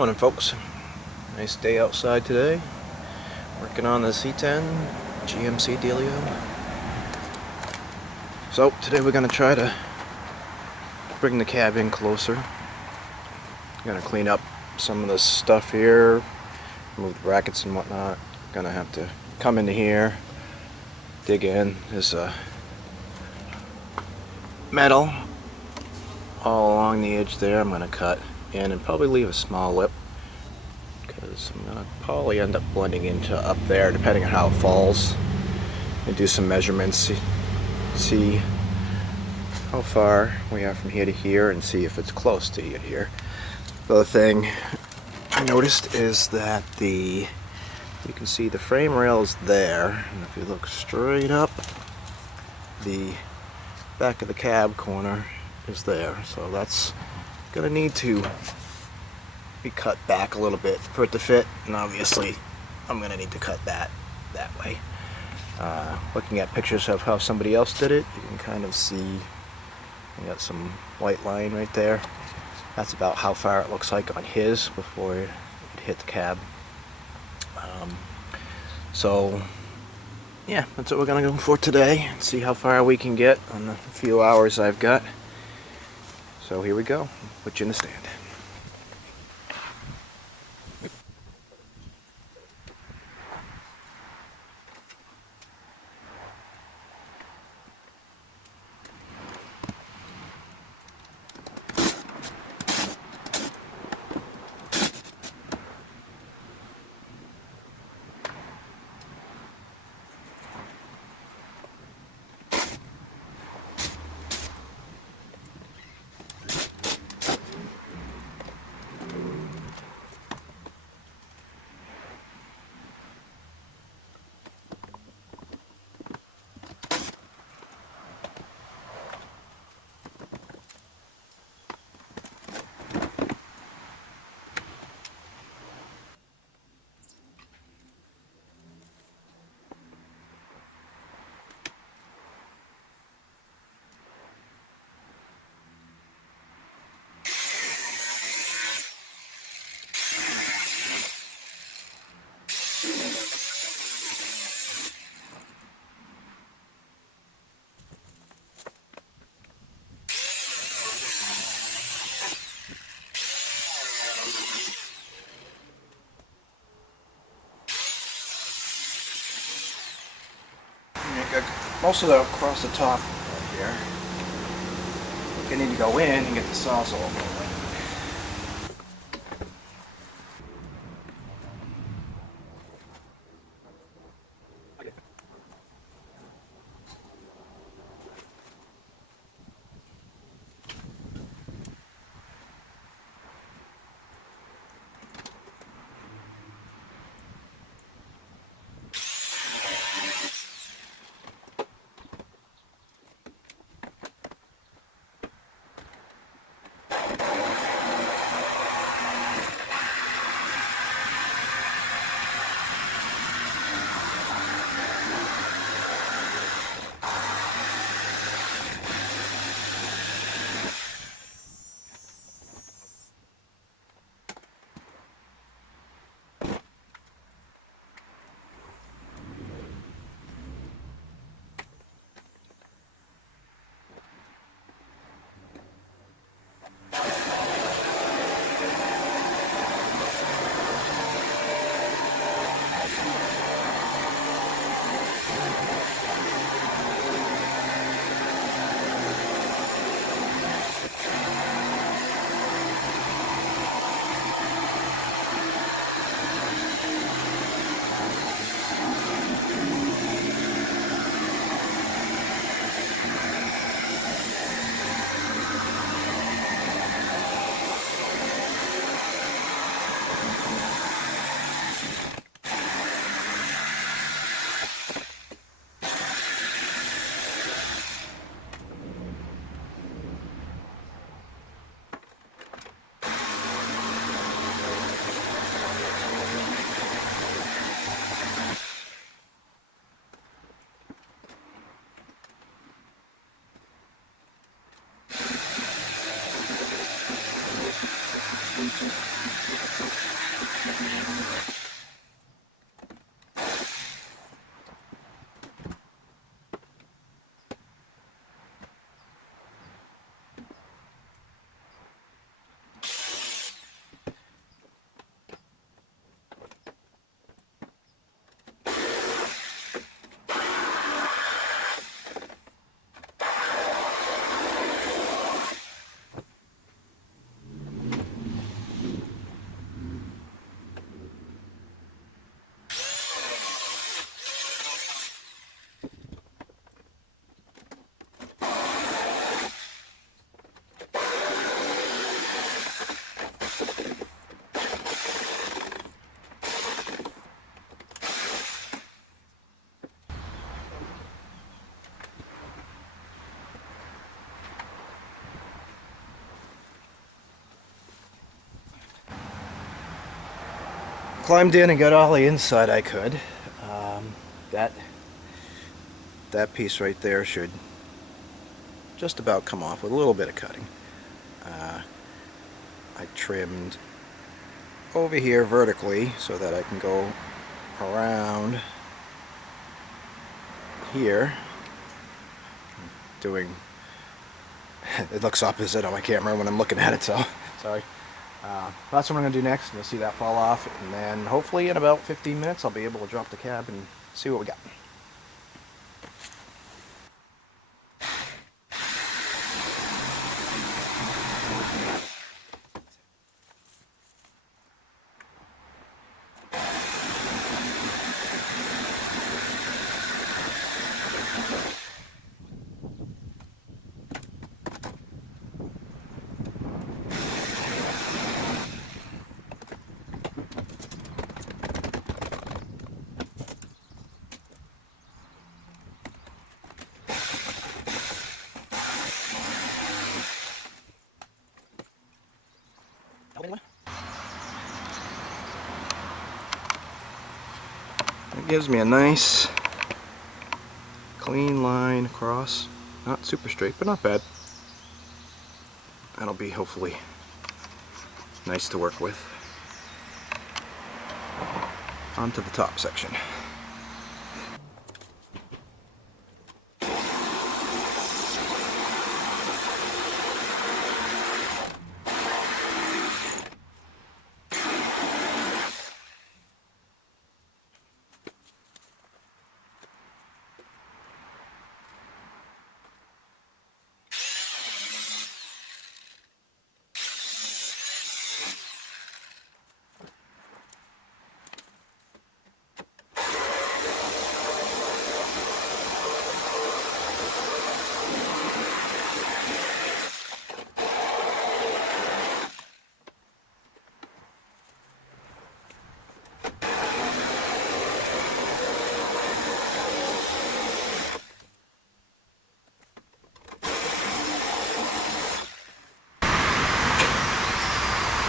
Morning, folks. Nice day outside today. Working on the C10 GMC dealio. So today we're going to try to bring the cab in closer. Going to clean up some of the stuff here, move the brackets and whatnot. Going to have to come into here, dig in. There's metal all along the edge there. I'm going to cut in and probably leave a small lip, because I'm going to probably end up blending into up there depending on how it falls, and do some measurements, see how far we are from here to here and see if it's close to here. The other thing I noticed is that you can see the frame rail is there, and if you look straight up, the back of the cab corner is there, so that's going to need to be cut back a little bit for it to fit, and obviously I'm going to need to cut that way. Looking at pictures of how somebody else did it, you can kind of see you got some white line right there. That's about how far it looks like on his before it hit the cab. So yeah, that's what we're going to go for today, and see how far we can get on the few hours I've got. So here we go. Put you in the stand. Most of that across the top right here. I need to go in and get the sawzall going. climbed in and got all the inside I could. That piece right there should just about come off with a little bit of cutting. I trimmed over here vertically so that I can go around here doing it looks opposite on my camera when I'm looking at it, so sorry. That's what I'm going to do next. You'll see that fall off, and then hopefully in about 15 minutes I'll be able to drop the cab and see what we got. It gives me a nice clean line across. Not super straight, but not bad. That'll be hopefully nice to work with. Onto the top section.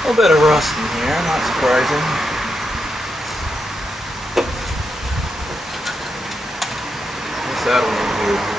A little bit of rust in here, not surprising. What's that one here?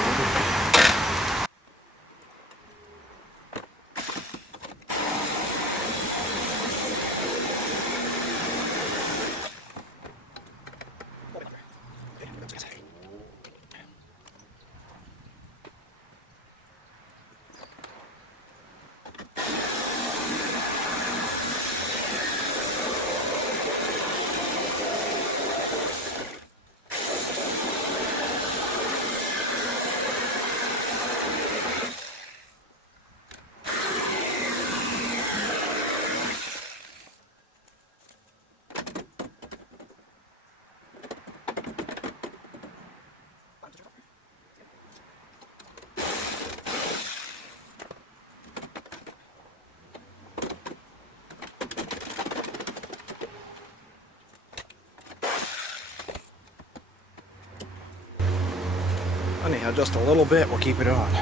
Anyhow, just a little bit, we'll keep it on.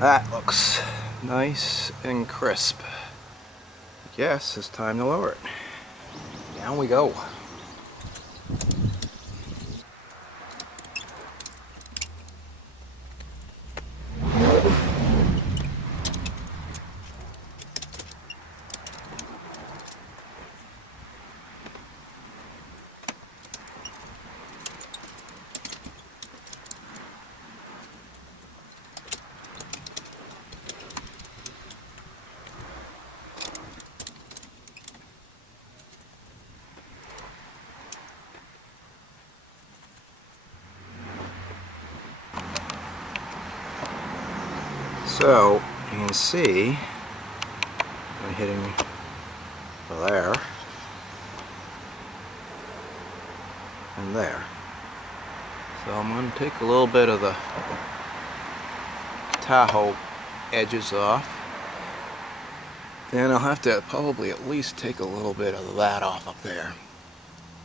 That looks nice and crisp. Yes, it's time to lower it. Down we go. So you can see I'm hitting there and there. So I'm going to take a little bit of the Tahoe edges off. Then I'll have to probably at least take a little bit of that off up there.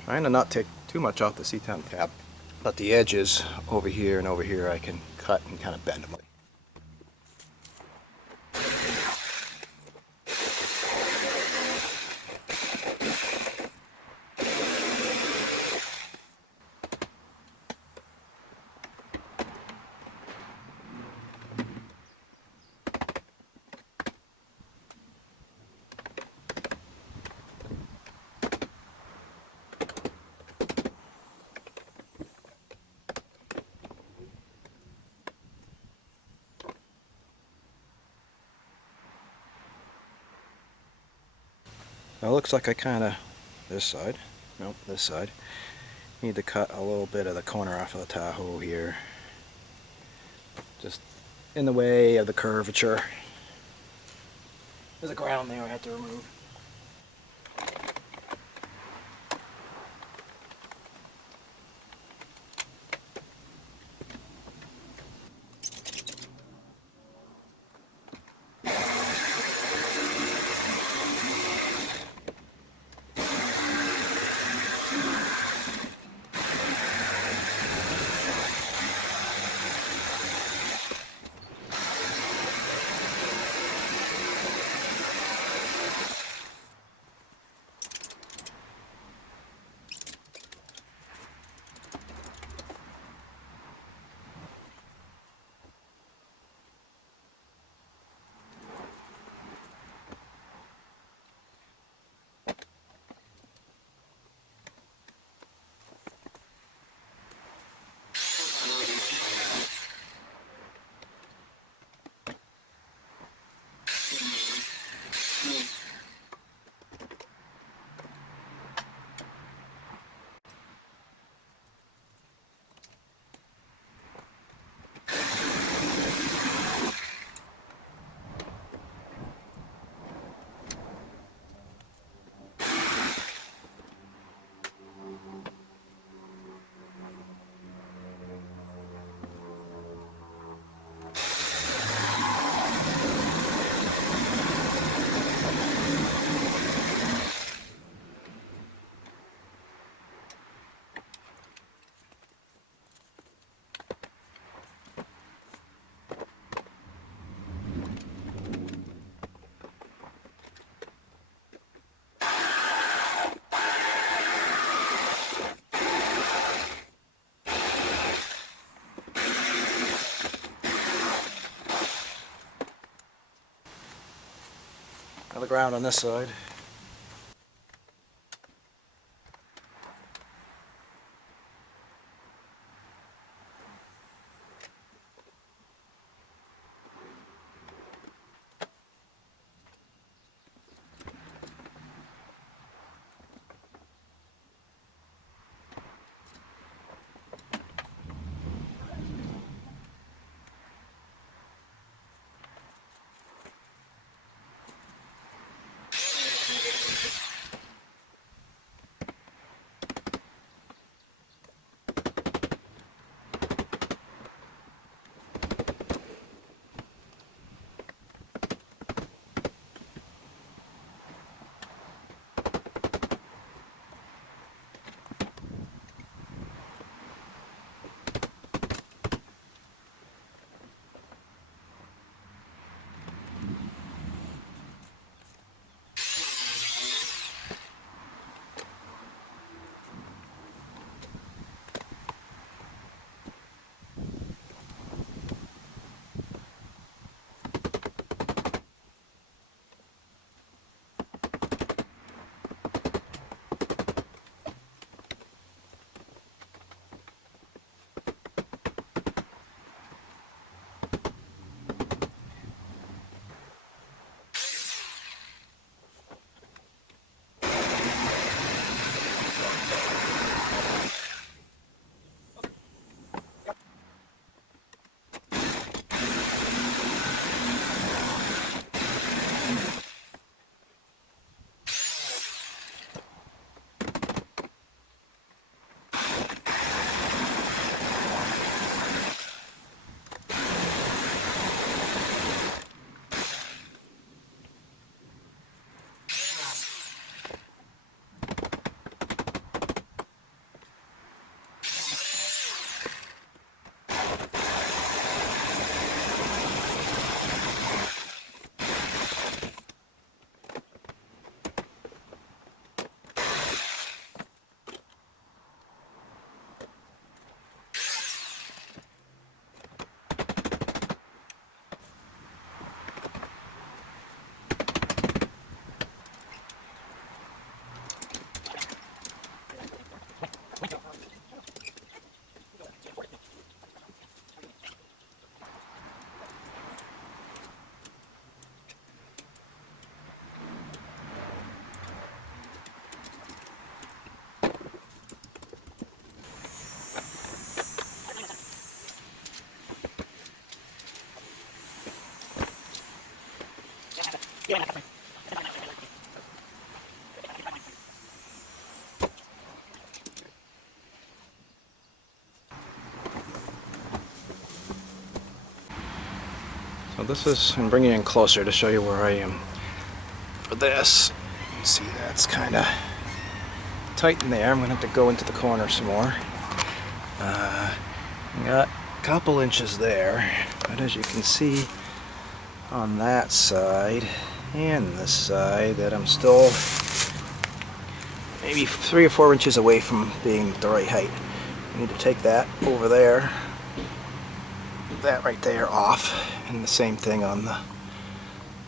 Trying to not take too much off the C10 cab, but the edges over here and over here I can cut and kind of bend them. Now it looks like I kind of, this side, nope, this side, need to cut a little bit of the corner off of the Tahoe here. Just in the way of the curvature. There's a ground there I have to remove. Now the ground on this side. So this is, I'm bringing it in closer to show you where I am for this. You can see that's kind of tight in there. I'm going to have to go into the corner some more. Got a couple inches there, but as you can see on that side and this side that I'm still maybe 3 or 4 inches away from being the right height. I need to take that over there, that right there off, and the same thing on the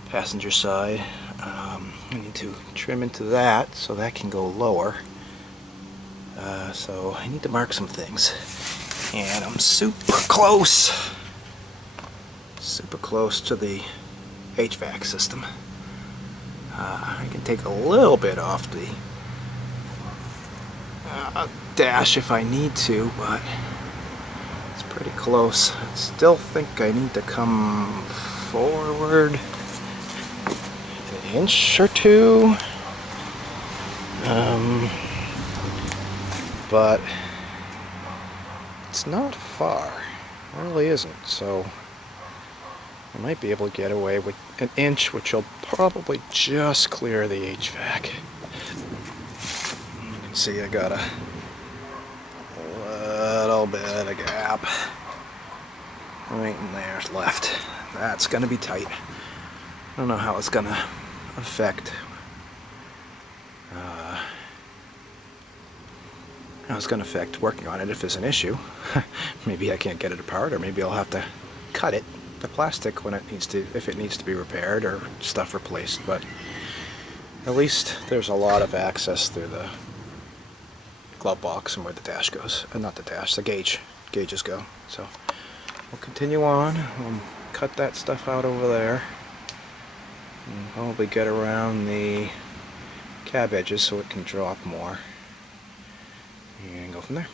passenger side. I need to trim into that so that can go lower. So I need to mark some things, and I'm super close to the HVAC system. I can take a little bit off the dash if I need to, but it's pretty close. I still think I need to come forward an inch or two, but it's not far. It really isn't, so I might be able to get away with an inch, which will probably just clear the HVAC. You can see I got a little bit of gap right in there left. That's going to be tight. I don't know how it's going to affect working on it if there's an issue. Maybe I can't get it apart, or maybe I'll have to cut it, the plastic, when it needs to, if it needs to be repaired or stuff replaced. But at least there's a lot of access through the glove box and where the dash goes, not the dash, the gauges go. So we'll continue on. We'll cut that stuff out over there and probably get around the cab edges so it can drop more, and go from there.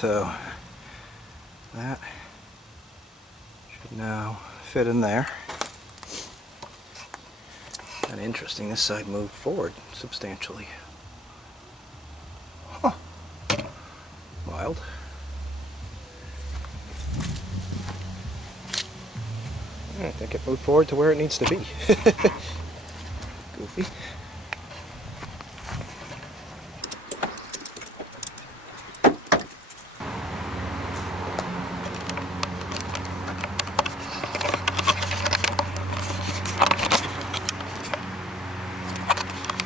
So that should now fit in there. And interesting, this side moved forward substantially. Huh. Wild. I think it moved forward to where it needs to be. Goofy.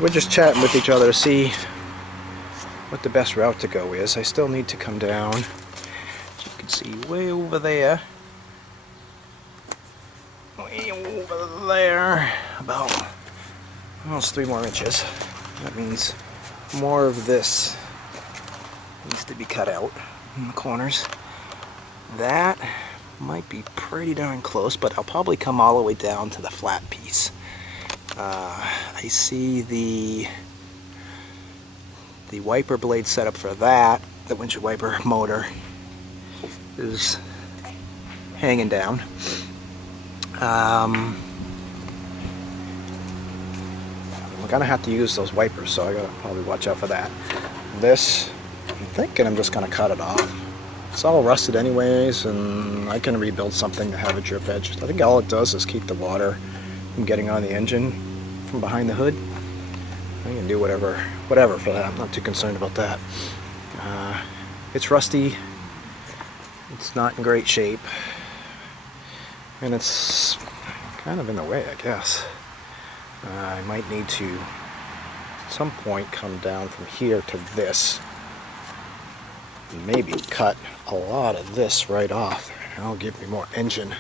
We're just chatting with each other to see what the best route to go is. I still need to come down. As you can see, way over there. Way over there. About almost 3 more inches. That means more of this needs to be cut out in the corners. That might be pretty darn close, but I'll probably come all the way down to the flat piece. I see the wiper blade setup for that, the windshield wiper motor, is hanging down. I'm gonna have to use those wipers, so I gotta probably watch out for that. This, I'm thinking I'm just gonna cut it off. It's all rusted anyways, and I can rebuild something to have a drip edge. I think all it does is keep the water from getting on the engine from behind the hood. I can do whatever for that. I'm not too concerned about that. It's rusty. It's not in great shape, and it's kind of in the way, I guess. I might need to, at some point, come down from here to this, and maybe cut a lot of this right off. That'll give me more engine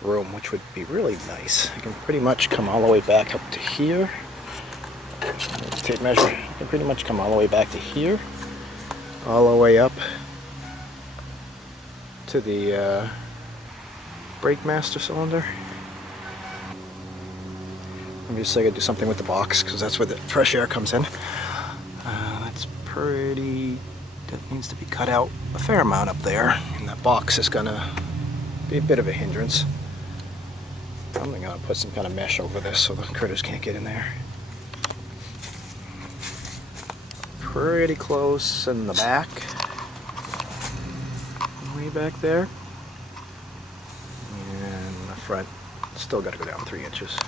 room, which would be really nice. I can pretty much come all the way back up to here. Tape measure. I can pretty much come all the way back to here, all the way up to the brake master cylinder. Obviously I gotta do something with the box because that's where the fresh air comes in. That needs to be cut out a fair amount up there, and that box is gonna be a bit of a hindrance. I'm gonna put some kind of mesh over this so the critters can't get in there. Pretty close in the back, way back there, and the front still got to go down 3 inches.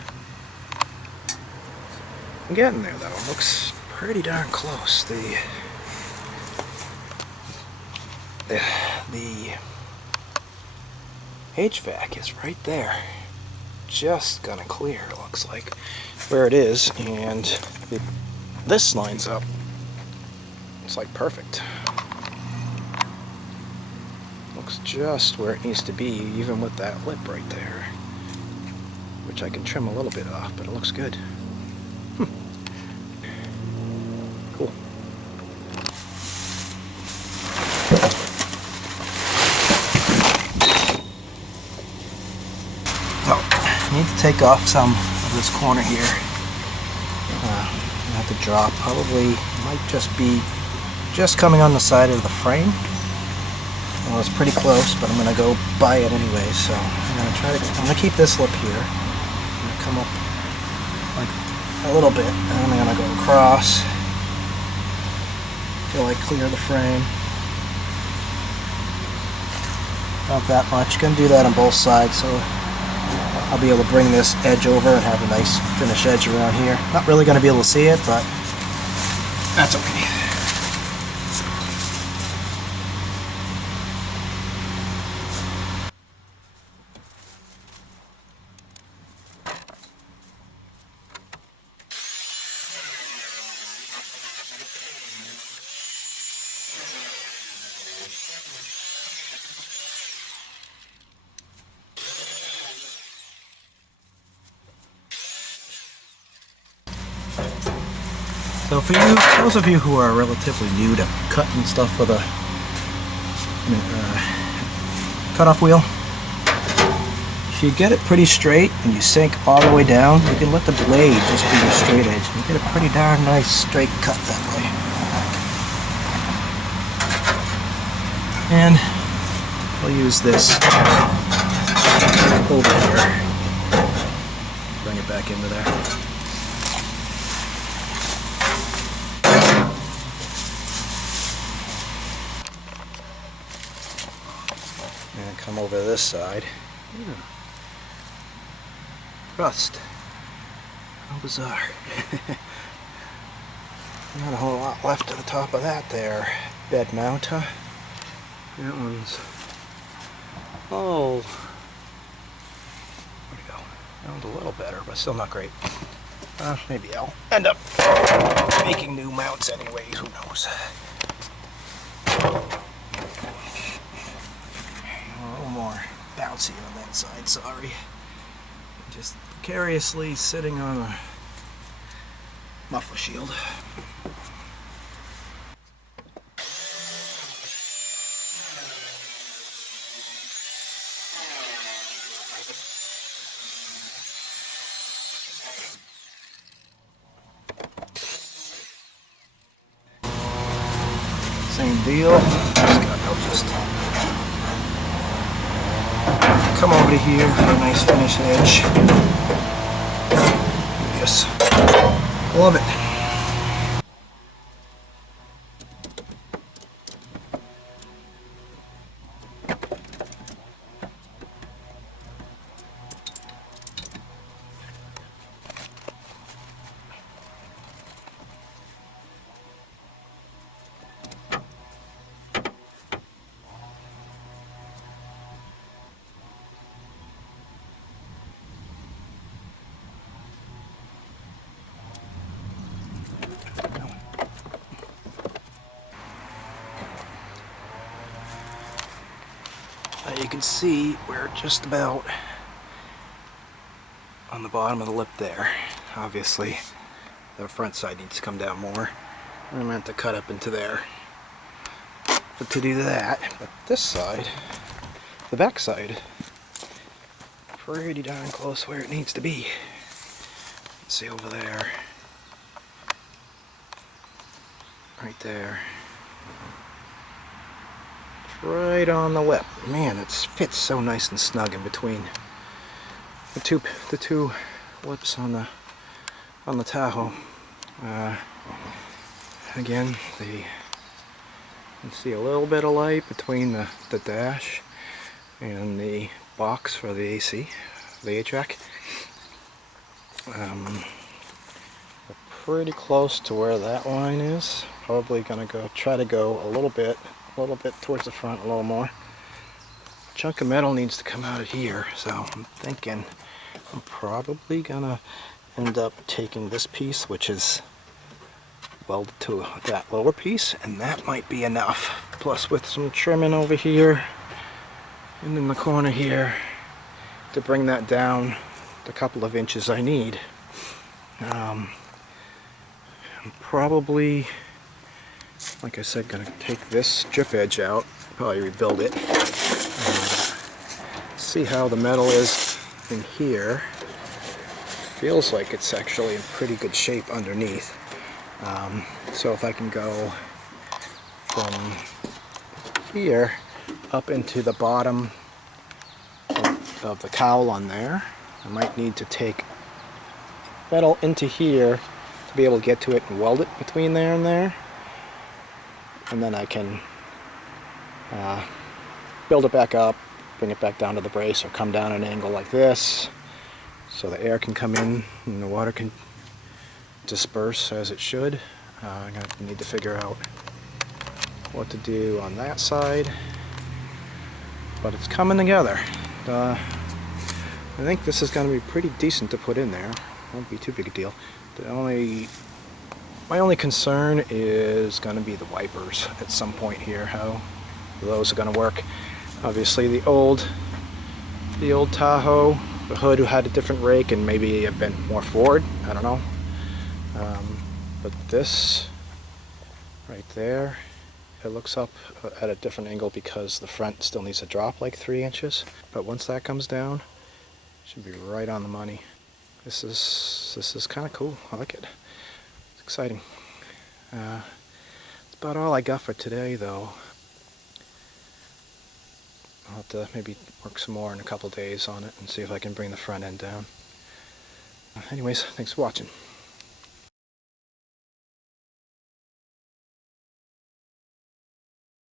I'm getting there though. It looks pretty darn close. The HVAC is right there, just gonna clear, it looks like, where it is, and this lines up. It's like perfect. Looks just where it needs to be, even with that lip right there, which I can trim a little bit off, but it looks good. Cool. So, I need to take off some of this corner here. I have to drop, probably might just be just coming on the side of the frame. Well, it's pretty close, but I'm gonna go by it anyway, so I'm gonna keep this lip here. I'm gonna come up like a little bit, and I'm gonna go across till I clear the frame. Not that much. Gonna do that on both sides, so I'll be able to bring this edge over and have a nice finish edge around here. Not really gonna be able to see it, but that's okay. So for you, those of you who are relatively new to cutting stuff with a cutoff wheel, if you get it pretty straight and you sink all the way down, you can let the blade just be your straight edge. You get a pretty darn nice straight cut that way. And I'll use this over here. Bring it back into there. And come over to this side. Rust. How bizarre. Not a whole lot left to the top of that there. Bed mount, huh? That one's... Oh. Where'd it go? That one's a little better, but still not great. Maybe I'll end up making new mounts anyways, who knows. A little more bouncy on that side, sorry. Just precariously sitting on a muffler shield. Same deal. I'll just come over to here for a nice finish edge. Yes, love it. You can see we're just about on the bottom of the lip there. Obviously, the front side needs to come down more. I meant to cut up into there. But to do that, but this side, the back side, pretty darn close where it needs to be. Let's see over there. Right there. Right on the lip. Man, it fits so nice and snug in between the two lips on the Tahoe. Again, you can see a little bit of light between the dash and the box for the AC, the HVAC. We're pretty close to where that line is. Probably gonna try to go a little bit towards the front, a little more. A chunk of metal needs to come out of here, so I'm thinking I'm probably gonna end up taking this piece, which is welded to that lower piece, and that might be enough. Plus with some trimming over here and in the corner here to bring that down the couple of inches I need. I'm probably, like I said, gonna take this strip edge out, probably rebuild it. See how the metal is in here. Feels like it's actually in pretty good shape underneath. So if I can go from here up into the bottom of the cowl on there, I might need to take metal into here to be able to get to it and weld it between there and there. And then I can build it back up, bring it back down to the brace, or come down at an angle like this so the air can come in and the water can disperse as it should. I'm going to need to figure out what to do on that side, but it's coming together. I think this is going to be pretty decent to put in there. Won't be too big a deal. My only concern is going to be the wipers at some point here, how those are going to work. Obviously the old Tahoe, the hood had a different rake and maybe it bent more forward, I don't know. But this right there, it looks up at a different angle because the front still needs to drop like 3 inches. But once that comes down, it should be right on the money. This is kind of cool. I like it. It's exciting. That's about all I got for today, though. I'll have to maybe work some more in a couple days on it and see if I can bring the front end down. Anyways, thanks for watching.